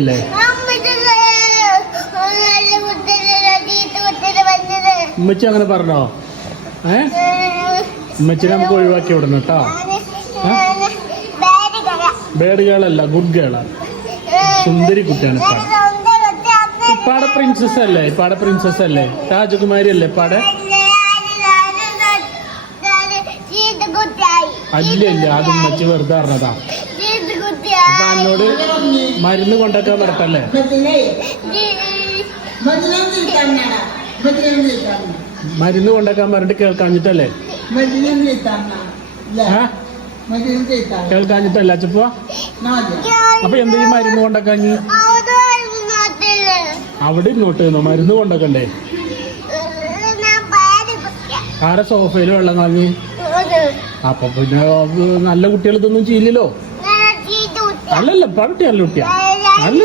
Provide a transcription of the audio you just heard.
അല്ലേ ഉമ്മച്ചി അങ്ങനെ പറഞ്ഞോ? ഉമ്മച്ചിനെ നമുക്ക് ഒഴിവാക്കി വിടണം കേട്ടോ. Bad ഗേളല്ല, good ഗേളാ. സുന്ദരി കുട്ടിയാണ് ഇപ്പാടെ പ്രിൻസസ് അല്ലേ? ഇപ്പാടെ പ്രിൻസസ് അല്ലേ? രാജകുമാരി അല്ലേ ഇപ്പാടെ? അല്ല അത് ഉമ്മച്ചി വെറുതെ പറഞ്ഞതാ. അപ്പൊ എന്നോട് മരുന്ന് കൊണ്ടാക്കാൻ വരട്ടല്ലേ? മരുന്ന് കൊണ്ടാക്കാൻ പറഞ്ഞിട്ട് കേൾക്കാഞ്ഞിട്ടല്ലേ? കേൾക്കാഞ്ഞിട്ടല്ല അച്ചപ്പ? അപ്പൊ എന്താ ഈ മരുന്ന് കൊണ്ടാക്കാഞ്ഞ്? അവിടെ ഇങ്ങോട്ട് നിന്നോ, മരുന്ന് കൊണ്ടക്കണ്ടേ? ആരെ സോഫയില് വെള്ളം കളഞ്ഞ്? അപ്പൊ പിന്നെ നല്ല കുട്ടികൾ ഇതൊന്നും ചെയ്യില്ലല്ലോ. അല്ലല്ല, പഴട്ടി നല്ല കുട്ടിയാ. നല്ല